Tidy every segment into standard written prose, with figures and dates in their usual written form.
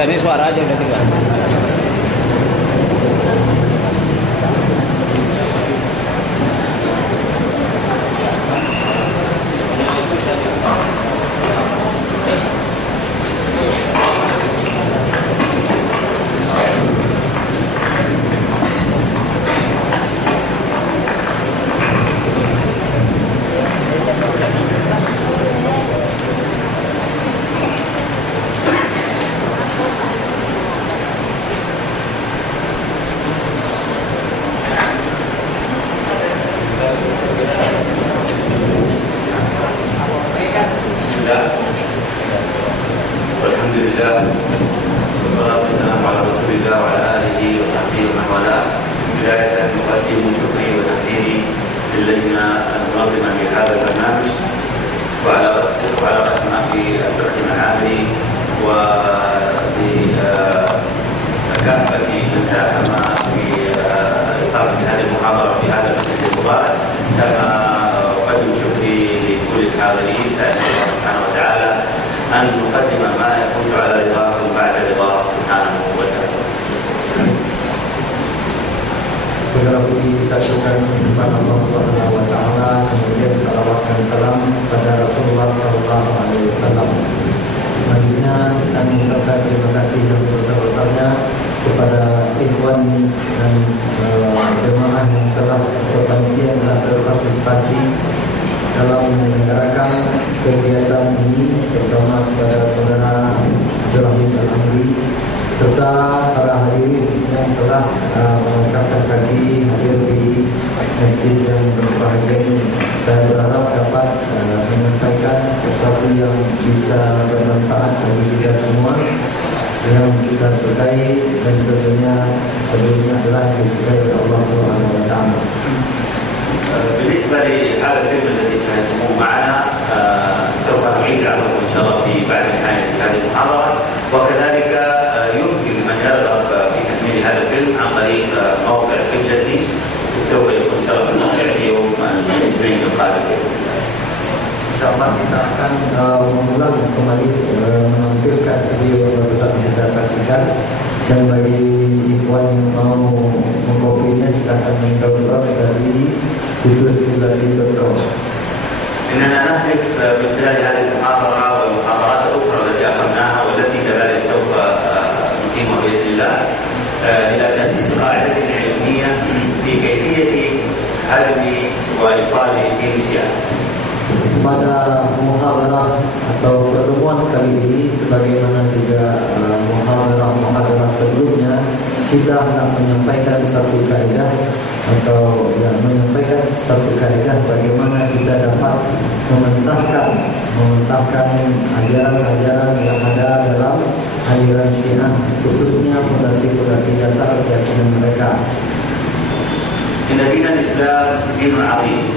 Udah, ini suara aja udah tinggal. Segala puji kita syukurkan kepada Allah Subhanahu wa taala, kemudian salawat dan salam kepada Rasulullah sallallahu alaihi wasallam. Selanjutnya kita mengucapkan terima kasih yang sebesar-besarnya kepada ikhwan dan jemaah yang telah berpanitia telah berpartisipasi dalam menyelenggarakan kegiatan ini, terutama kepada saudara Abdurrahim Al-Amri serta para hadirin yang telah mengangkatkan kaki hadir di masjid yang berbahagia ini. Saya berharap dapat menyampaikan sesuatu yang bisa bermanfaat bagi kita semua, yang kita sukai dan tentunya sebelumnya adalah disukai oleh Allah Subhanahu wa taala. بالنسبة لهذا الفيلم الذي شاهدتموه معنا سوف نعيد عرضه إن شاء الله في بعد نهاية هذه المحاضرة، وكذلك يمكن من يرغب في تكميل هذا الفيلم عن طريق موقع حجتي سوف يكون إن شاء الله في الموقع في يوم الاثنين القادم. InsyaAllah kita akan mengulang kembali menampilkan video yang baru saja kita saksikan, dan bagi ikhwan yang mau mengkopinya silakan mendownload dari situs qiblatin.com. إننا نهدف من خلال هذه المحاضرة والمحاضرات الأخرى التي أقمناها والتي كذلك سوف نقيمها بإذن الله إلى تأسيس قاعدة علمية في كيفية هدم وإبطال دين الشيعة. Pada muhadarah atau pertemuan kali ini, sebagaimana juga muhadarah sebelumnya, kita akan menyampaikan satu kaidah atau menyampaikan satu kaidah bagaimana kita dapat mementahkan ajaran-ajaran yang ada dalam aliran Syiah, khususnya fondasi-fondasi dasar keyakinan mereka. Inna dina al-Islam dinun 'azim.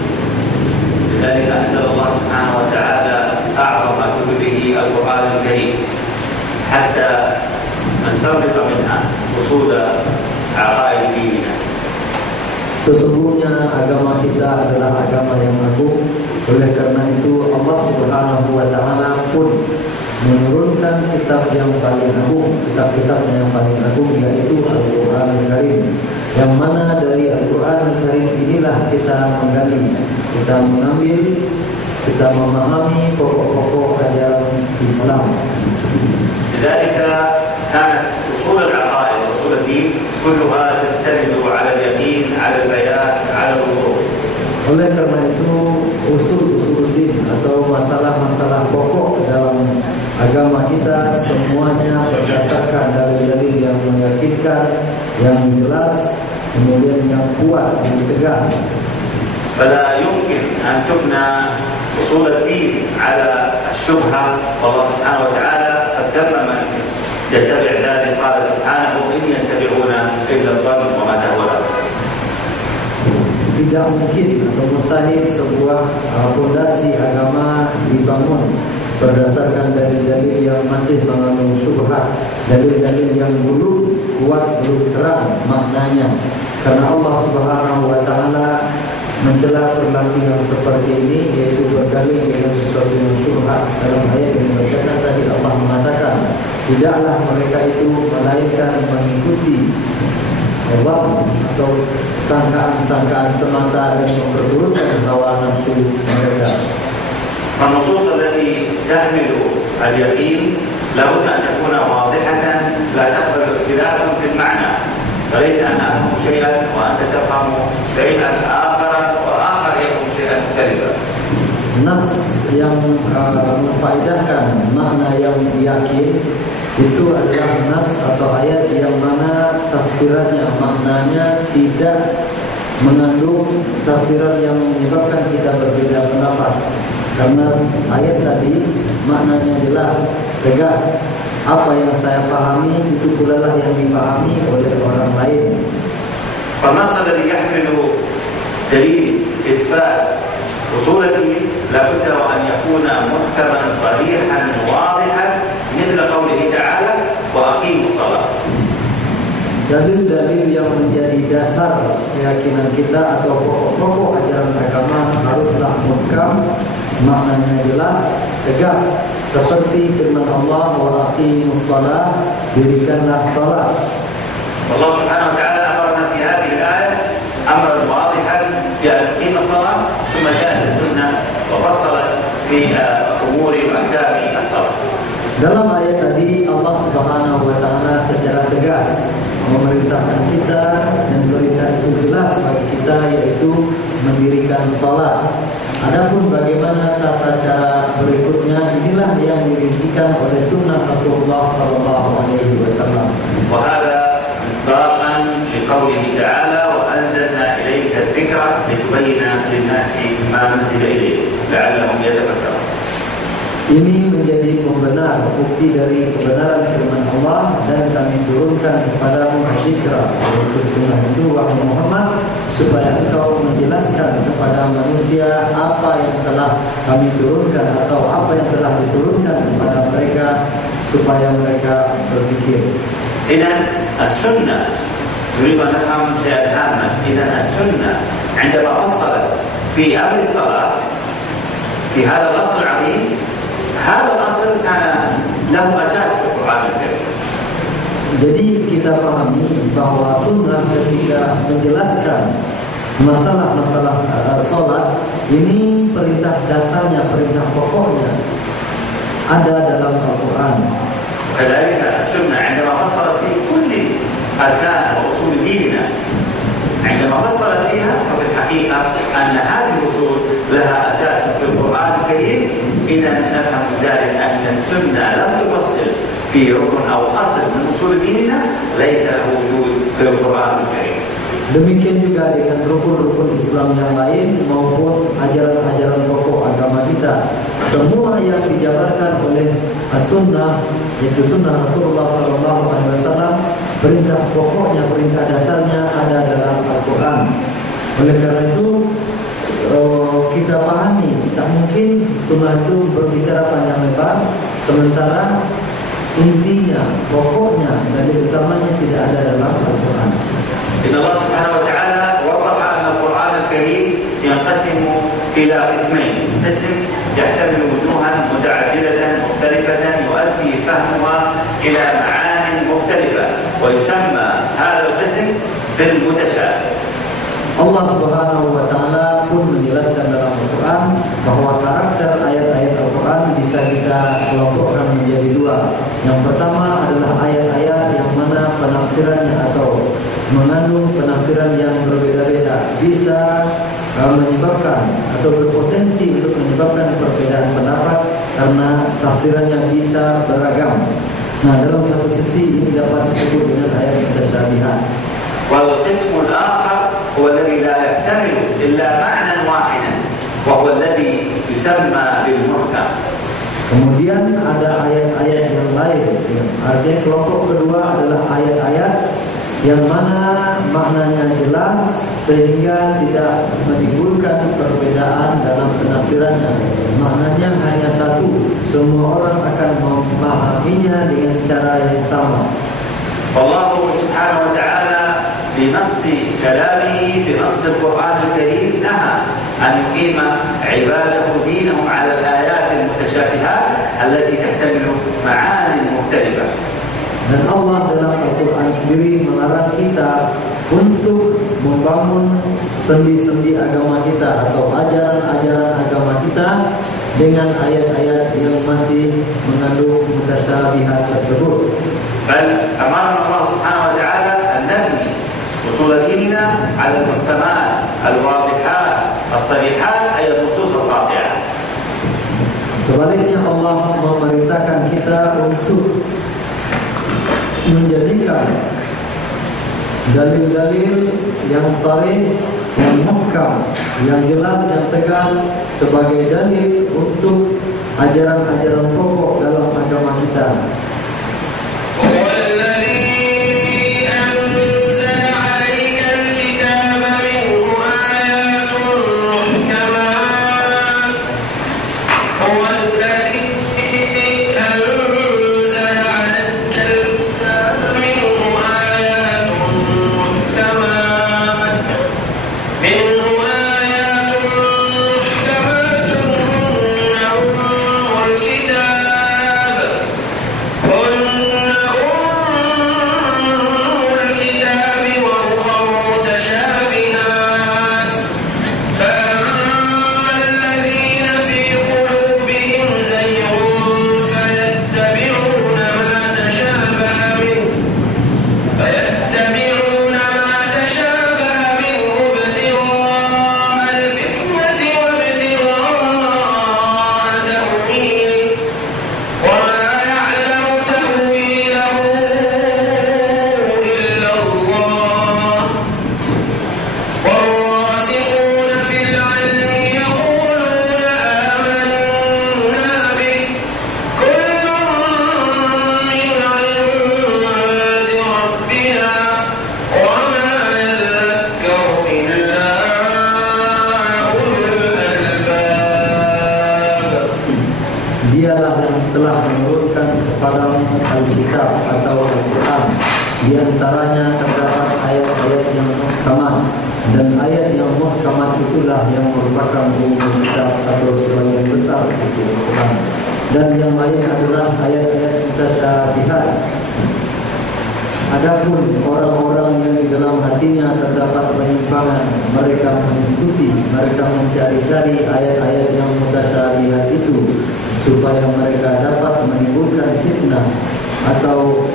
لذلك أنزل الله سبحانه وتعالى أعظم كتبه القرآن الكريم حتى نستنبط منها أصول عقائد ديننا. Sesungguhnya agama kita adalah agama yang agung. Oleh karena itu Allah Subhanahu wa taala pun menurunkan kitab yang paling agung, kitab-kitab yang paling agung, yaitu Al-Qur'an Al-Karim. Yang mana dari Al-Qur'an Al-Karim inilah kita menggali, kita mengambil, kita memahami pokok-pokok ajaran Islam. لذلك كانت أصول العقائد وأصول الدين كلها تستند على اليقين، على البيان، على الوضوح. Oleh karena itu usul din atau masalah-masalah pokok dalam agama kita semuanya berdasarkan dari dalil yang meyakinkan, yang jelas, kemudian yang kuat, yang tegas. فلا يمكن أن تبنى أصول الدين على الشبهة، والله سبحانه وتعالى قد ذم من يتبع ذلك، قال سبحانه إن يتبعون إلا الظن وما تهوى الأنفس. Tidak mungkin atau mustahil sebuah fondasi agama dibangun berdasarkan dalil-dalil yang masih mengandung syubhat, dalil-dalil yang belum kuat, belum terang maknanya. Karena Allah Subhanahu wa taala mencela perilaku yang seperti ini, yaitu berdalil dengan sesuatu yang syubhat. Dalam ayat yang berkaitan tadi Allah mengatakan, tidaklah mereka itu melainkan mengikuti hewan atau sangkaan-sangkaan semata dan memperburukkan hawa nafsu mereka. فالنصوص التي تحمل اليقين لابد أن تكون واضحة لا تقبل اختلافا في المعنى، فليس أن أفهم شيئا وأنت تفهم شيئا آخر وآخر يفهم شيئا مختلفا. Nas yang memfaedahkan makna yang yakin itu adalah nas atau ayat yang mana tafsirannya, maknanya tidak mengandung tafsiran yang menyebabkan kita berbeda pendapat. Karena ayat tadi maknanya jelas, tegas. Apa yang saya pahami itu pula lah yang dipahami oleh orang lain. فالنص الذي يحمل دليل إثبات أصولته لابد وأن يكون محكما صريحا واضحا مثل قوله تعالى وأقيموا الصلاة. Dalil-dalil yang menjadi dasar keyakinan kita atau pokok-pokok ajaran agama haruslah muhkam, maknanya jelas, tegas, seperti firman Allah wa aqimus shalah, dirikanlah salat. والله سبحانه وتعالى أمرنا في هذه الآية أمرا واضحا بأن نقيم الصلاة، ثم جاءت السنة وفصلت في أمور وأحكام الصلاة. Dalam ayat tadi Allah Subhanahu wa taala secara tegas memerintahkan kita, dan perintah itu jelas bagi kita, yaitu mendirikan salat. Adapun bagaimana tata cara berikutnya, inilah yang dirincikan oleh sunnah Rasulullah SAW. وهذا مصداقا لقوله تعالى وأنزلنا إليك الذكر لتبين للناس ما نزل إليه لعلهم يتفكرون. Ini menjadi pembenar, bukti dari kebenaran firman Allah, dan kami turunkan kepadamu zikra, yaitu sunnah itu wahai Muhammad, supaya engkau menjelaskan kepada manusia apa yang telah kami turunkan atau apa yang telah diturunkan kepada mereka, supaya mereka berpikir. إذن السنة نريد أن نفهم شيئا هاما. إذن السنة عندما فصلت في أمر الصلاة في هذا الأصل العظيم، هذا الأصل كان له أساس في القرآن الكريم. Jadi kita pahami bahwa sunnah ketika menjelaskan masalah-masalah salat, ini perintah dasarnya, perintah pokoknya ada dalam Al-Quran. وكذلك السنة عندما فصلت في كل أركان وأصول ديننا، عندما فصلت فيها ففي الحقيقة أن هذه الأصول لها أساس في القرآن الكريم. إذا نفهم من ذلك أن السنة لم تفصل في ركن أو أصل من أصول ديننا ليس له وجود في القرآن الكريم. Demikian juga dengan rukun-rukun Islam yang lain maupun ajaran-ajaran pokok agama kita. Semua yang dijabarkan oleh as-sunnah, yaitu sunnah Rasulullah SAW, perintah pokoknya, perintah dasarnya ada dalam Al-Quran. Oleh karena itu kita pahami, tak mungkin sunnah itu berbicara panjang lebar, sementara intinya, pokoknya, dan utamanya tidak ada dalam Al-Quran. إن الله سبحانه وتعالى وضح أن القرآن الكريم ينقسم إلى قسمين، قسم يحتمل وجوها متعددة مختلفة يؤدي فهمها إلى معان مختلفة، ويسمى هذا القسم بالمتشابه. Allah Subhanahu wa taala pun menjelaskan dalam Al-Quran bahwa karakter ayat-ayat Al-Quran bisa kita kelompokkan menjadi dua. Yang pertama adalah ayat-ayat yang mana penafsirannya atau mengandung penafsiran yang berbeda-beda, bisa menyebabkan atau berpotensi untuk menyebabkan perbedaan pendapat karena tafsirannya bisa beragam. Nah, dalam satu sisi ini dapat disebut dengan ayat mutasyabihat. والقسم الآخر هو الذي لا يحتمل إلا معنى واحدا وهو الذي يسمى بالمحكم. Kemudian ada ayat-ayat yang lain. Artinya kelompok kedua adalah ayat-ayat yang mana maknanya jelas sehingga tidak menimbulkan perbedaan dalam penafsirannya. Maknanya hanya satu, semua orang akan memahaminya dengan cara yang sama. فالله سبحانه وتعالى بنص كلامه بنص القرآن الكريم نهى أن يقيم عباده دينهم على الآيات المتشابهات التي تحتمل معاني مختلفة. Dan Allah dalam Al-Quran sendiri melarang kita untuk membangun sendi-sendi agama kita atau ajaran-ajaran agama kita dengan ayat-ayat yang masih mengandung mutasyabihat tersebut. بل أمرنا الله سبحانه وتعالى أن نبني أصول ديننا على المحكمات الواضحات الصريحات أي النصوص القاطعة. Sebaliknya Allah memerintahkan kita untuk menjadikan dalil-dalil yang sharih, yang muhkam, yang jelas, yang tegas sebagai dalil untuk ajaran-ajaran pokok dalam agama kita. Dialah yang telah menurunkan kepadamu Alkitab atau Al-Quran. Di antaranya terdapat ayat-ayat yang muhkamat, dan ayat yang muhkamat itulah yang merupakan umum kitab atau sebagian besar isi Al-Quran. Dan yang lain adalah ayat-ayat mutasyabihat. Adapun orang-orang yang di dalam hatinya terdapat penyimpangan, mereka mengikuti, mereka mencari-cari ayat-ayat yang mutasyabihat itu supaya mereka dapat menimbulkan fitnah atau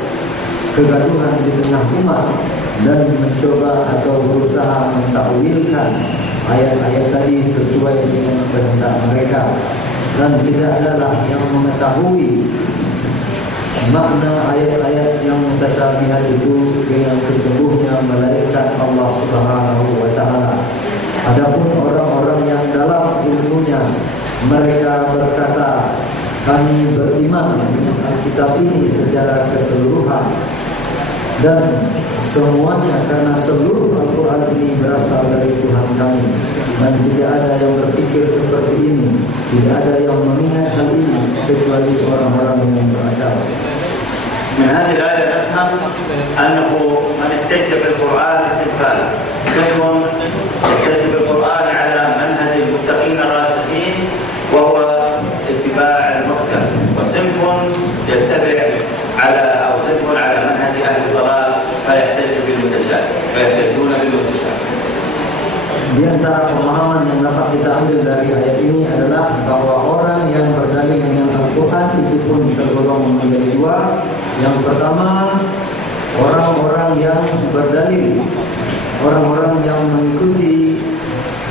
kegaduhan di tengah umat, dan mencoba atau berusaha mentakwilkan ayat-ayat tadi sesuai dengan kehendak mereka. Dan tidak adalah yang mengetahui makna ayat-ayat yang mutasyabihat itu dengan sesungguhnya melainkan Allah Subhanahu wa taala. Adapun orang-orang yang dalam ilmunya mereka berkata, kami beriman dengan Alkitab ini secara keseluruhan, dan semuanya karena seluruh Al-Quran ini berasal dari Tuhan kami, dan tidak ada yang berpikir seperti ini, tidak ada yang mengingat hal ini kecuali orang-orang yang beradab. من هذه الآية نفهم أنه من احتج بالقرآن استغفال صنف يحتج بالقرآن على منهج المتقين الراسخين وهو اتباع المحكم، وصنف يتبع على أو صنف على منهج أهل الضلال فيحتج بالمتشابه فيحتجون بالمتشابه. Di antara pemahaman yang dapat kita ambil dari ayat ini adalah bahwa orang yang berdalil dengan Al-Quran itu pun tergolong menjadi dua. Yang pertama, orang-orang yang berdalil, orang-orang yang mengikuti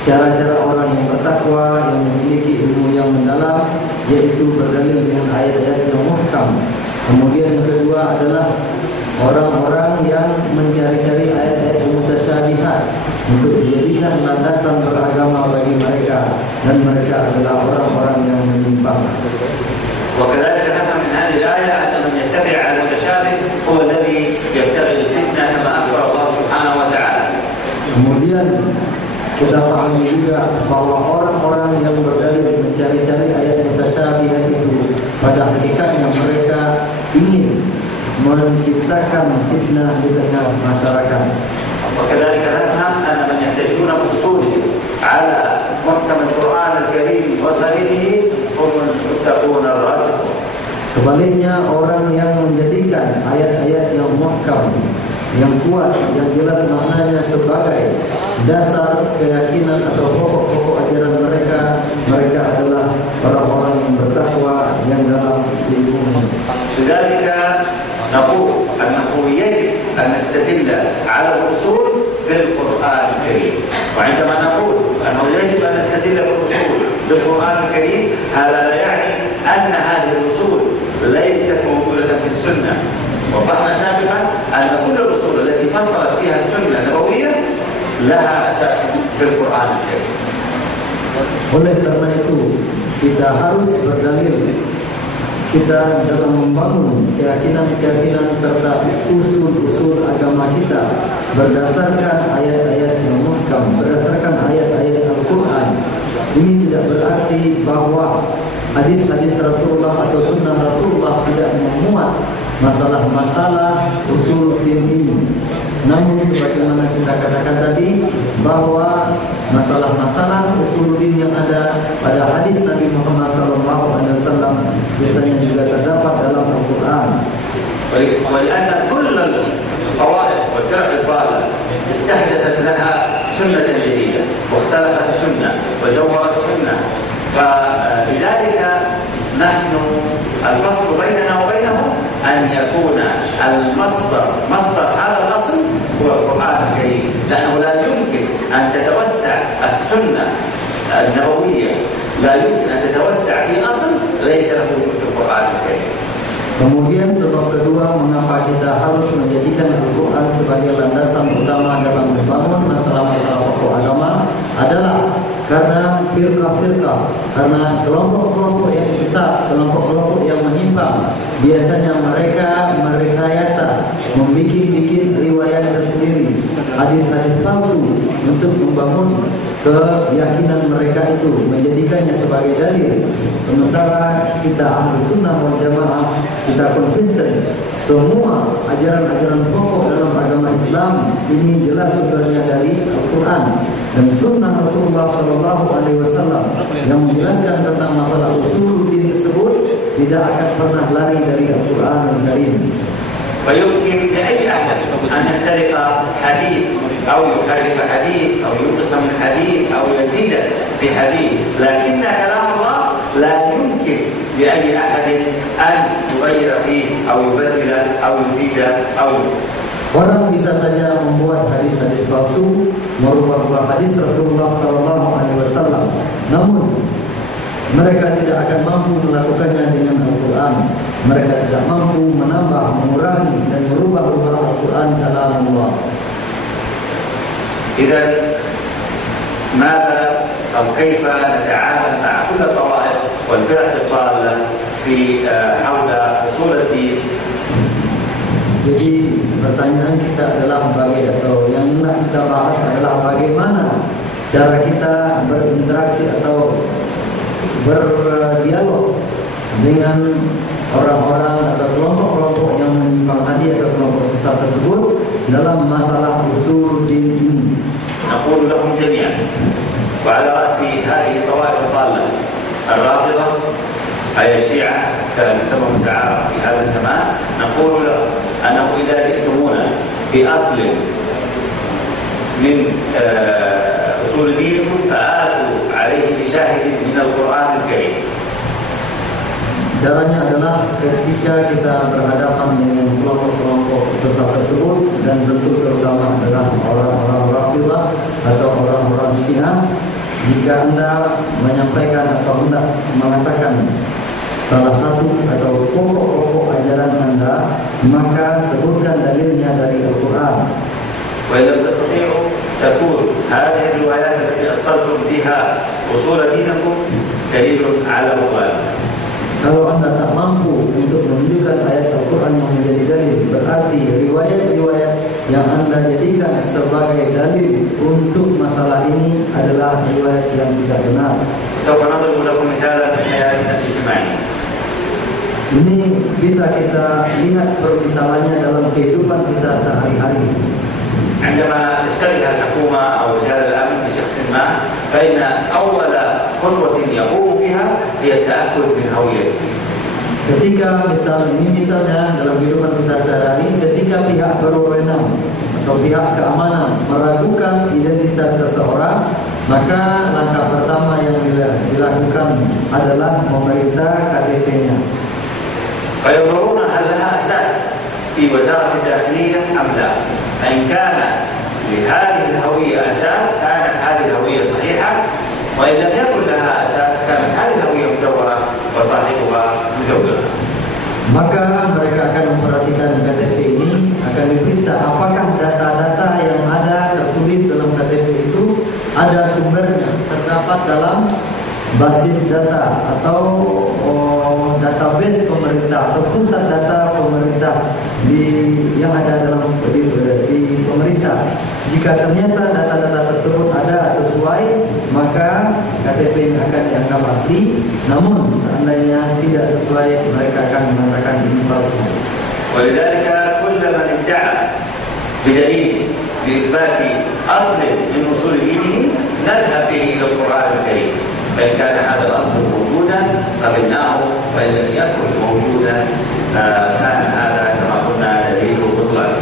cara-cara orang yang bertakwa, yang memiliki ilmu yang mendalam, yaitu berdalil dengan ayat-ayat yang muhkam. Kemudian yang kedua adalah orang-orang yang mencari-cari ayat-ayat mutasyabihat untuk dijadikan landasan beragama bagi mereka, dan mereka adalah orang-orang yang menyimpang. وكذلك نفهم من هذه الآية أن من يتبع المتشابه هو الذي يبتغي الفتنة كما أخبر الله سبحانه وتعالى. Kemudian kita pahami juga bahwa orang-orang yang berdalil mencari-cari ayat mutasyabihat itu pada hakikatnya mereka ingin menciptakan fitnah di tengah masyarakat. وكذلك نفهم أن من يحتجون بأصوله على محكم القرآن الكريم وصريحه هم المتقون الراسخون. Sebaliknya, orang yang menjadikan ayat-ayat yang kuat, yang jelas maknanya sebagai dasar keyakinan atau pokok-pokok ajaran mereka. Mereka adalah orang-orang yang bertakwa yang dalam lingkungan. لذلك نقول أنه يجب أن نستدل على الأصول بالقرآن الكريم. وعندما نقول أنه يجب أن نستدل بالأصول بالقرآن الكريم هذا لا يعني أن هذه الأصول ليست موجودة في السنة. وفهمنا سابقا أن كل الأصول التي فصلت فيها السنة النبوية لها أساس في القرآن الكريم. Oleh karena itu kita harus berdalil, kita dalam membangun keyakinan-keyakinan serta usul-usul agama kita berdasarkan ayat-ayat yang muhkam, berdasarkan ayat-ayat Al-Quran. Ini tidak berarti bahwa hadis-hadis Rasulullah atau sunnah Rasulullah tidak memuat masalah-masalah usul din ini. Namun sebagaimana kita katakan tadi bahwa masalah-masalah usul din yang ada pada hadis Nabi Muhammad SAW biasanya juga terdapat dalam Al-Quran. ولأن كل الطوائف والفرق الضالة استحدثت لها سنة جديدة واختلقت السنة وزورت السنة، فلذلك نحن الفصل بيننا وبينهم أن يكون مصدر هذا الأصل هو القرآن الكريم، لأنه لا يمكن أن تتوسع السنة النبوية، لا يمكن أن تتوسع في أصل ليس له وجود في القرآن الكريم. Kemudian sebab kedua mengapa kita harus menjadikan Al-Quran sebagai landasan utama dalam membangun masalah-masalah pokok agama adalah karena firqah-firqah, karena kelompok-kelompok yang sesat, kelompok-kelompok yang menyimpang, biasanya mereka merekayasa, membikin riwayat tersendiri, hadis-hadis palsu untuk membangun keyakinan mereka itu, menjadikannya sebagai dalil. Sementara kita ahlu sunnah wal jamaah, kita konsisten. Semua ajaran-ajaran pokok dalam agama Islam ini jelas sumbernya dari Al-Quran dan sunnah Rasulullah SAW yang menjelaskan tentang masalah usul din tersebut tidak akan pernah lari dari Al-Quran dan Karim. فيمكن لأي أحد أن يخترق حديث أو يحرف حديث أو ينقص من حديث أو يزيد في حديث، لكن كلام الله لا يمكن لأي أحد أن يغير فيه أو يبدل أو يزيد أو ينقص. Orang bisa saja membuat hadis-hadis palsu, merubah hadis Rasulullah SAW. Namun mereka tidak akan mampu melakukannya dengan Al-Quran. Mereka tidak mampu menambah, mengurangi dan merubah-ubah Al-Quran dalam Allah. إذا ماذا أو كيف نتعامل مع كل الطوائف والفرق الضالة في حول أصول الدين؟ Jadi pertanyaan kita adalah atau yang hendak kita bahas adalah bagaimana cara kita berinteraksi atau berdialog dengan orang-orang atau kelompok-kelompok yang menyimpang tadi atau kelompok sesat tersebut dalam masalah usul din ini. نقول لهم جميعا وعلى رأس هذه الطوائف الضالة الرافضة أي الشيعة كما يسمى تعارف في هذا الزمان، نقول لهم أنه إذا جئتمونا بأصل من أصول دينكم فآتوا عليه بشاهد من القرآن الكريم. Caranya adalah ketika kita berhadapan dengan kelompok-kelompok sesat tersebut dan tentu terutama adalah orang-orang Rafidhah atau orang-orang Syiah, jika Anda menyampaikan atau hendak mengatakan salah satu atau pokok-pokok ajaran Anda, maka sebutkan dalilnya dari Al-Quran. وإن لم تستطيعوا تقول هذه الروايات التي أصلتم بها أصول دينكم دليل على بطلانها. Kalau Anda tak mampu untuk menunjukkan ayat Al-Quran yang menjadi dalil, berarti riwayat-riwayat yang Anda jadikan sebagai dalil untuk masalah ini adalah riwayat yang tidak benar. سوف نضرب لكم مثالا من حياتنا الاجتماعية. Ini bisa kita lihat permisalannya dalam kehidupan kita sehari-hari. عندما تشتريها الحكومة أو رجال الأمن بشخص ما، فإن أول خطوة يقوم بها هي التأكد من هويته. Ketika misalnya dalam kehidupan kita sehari-hari, ketika pihak berwenang atau pihak keamanan meragukan identitas seseorang, maka langkah pertama yang dilakukan adalah memeriksa KTP-nya. فينظرون هل لها أساس في وزارة الداخلية أم لا. فإن كان لهذه الهوية أساس كانت هذه الهوية صحيحة، وإن لم يكن لها أساس كانت هذه الهوية مزورة وصاحبها مزور. Maka mereka akan memperhatikan KTP ini, akan diperiksa apakah data-data yang ada tertulis dalam KTP itu ada sumbernya, terdapat dalam basis data atau database pemerintah atau pusat data pemerintah yang ada dalam di pemerintah. Jika ternyata data-data tersebut ada sesuai, maka KTP yang akan dianggap asli. Namun seandainya tidak sesuai, mereka akan mengatakan ini palsu. ولذلك كل من ادعى بدليل بإثبات أصل من أصول دينه نذهب به إلى القرآن الكريم. فإن كان هذا الأصل موجودا قبلناه، وإن لم يكن موجودا كان هذا كما قلنا دليل بطلان.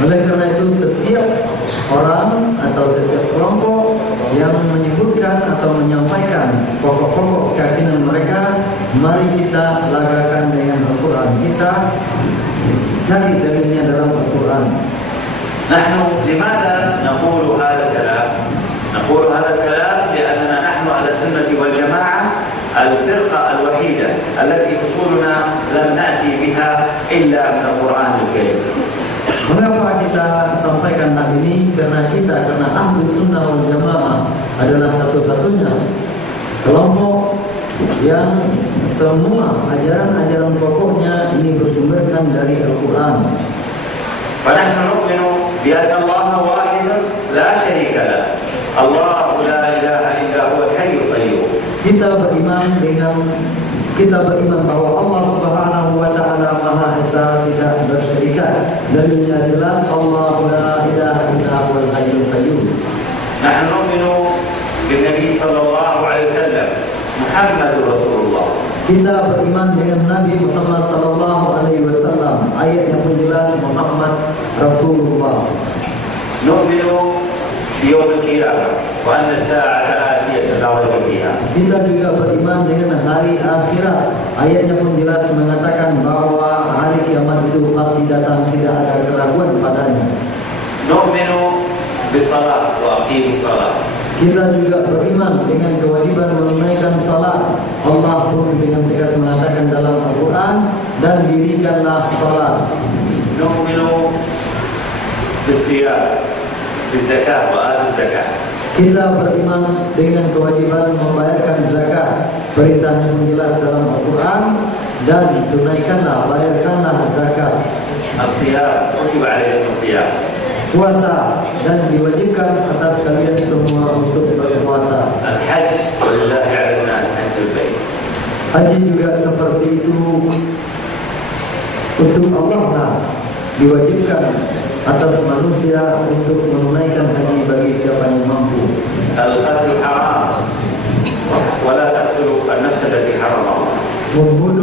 Oleh karena itu, setiap orang atau setiap kelompok yang menyebutkan atau menyampaikan pokok-pokok keyakinan mereka, mari kita lagakan dengan Al-Quran. Kita cari dalilnya dalam Al-Quran. نحن لماذا نقول هذا الكلام؟ نقول هذا الكلام لأننا نحن على السنة والجماعة الفرقة الوحيدة التي أصولنا لم نأتي بها إلا من القرآن الكريم. Mengapa kita sampaikan hal ini? Karena ahlu sunnah wal jamaah adalah satu-satunya kelompok yang semua ajaran-ajaran pokoknya ini bersumberkan dari Al-Quran. فنحن نؤمن بأن الله واحد لا شريك له، الله لا إله إلا هو الحي القيوم. Kita beriman bahwa Allah Subhanahu wa taala Maha Esa, tidak bersyarikat. Dalilnya jelas, Allah la ilaha illa huwal hayyul qayyum. نحن نؤمن بالنبي صلى الله عليه وسلم محمد رسول الله. Kita beriman dengan Nabi Muhammad sallallahu alaihi wasallam. Ayat yang menjelas Muhammad Rasulullah. نؤمن بيوم القيامة وأن الساعة آتية لا ريب فيها. Kita juga beriman dengan hari akhirat. Ayatnya pun jelas mengatakan bahwa hari kiamat itu pasti datang, tidak ada keraguan padanya. نؤمن بالصلاة وأقيموا الصلاة. Kita juga beriman dengan kewajiban menunaikan salat. Allah pun dengan tegas mengatakan dalam Al-Quran, dan dirikanlah salat. نؤمن بالصيام بالزكاة وآتوا الزكاة. Kita beriman dengan kewajiban membayarkan zakat. Perintahnya menjelas dalam Al-Quran, dan tunaikanlah, bayarkanlah zakat. الصيام كتب عليكم الصيام. Puasa, dan diwajibkan atas kalian semua untuk berpuasa. الحج ولله على الناس حج البيت. Haji juga seperti itu, untuk Allah lah diwajibkan atas manusia untuk menunaikan haji bagi siapa yang mampu. القتل حرام ولا تقتلوا النفس التي حرم الله. Membunuh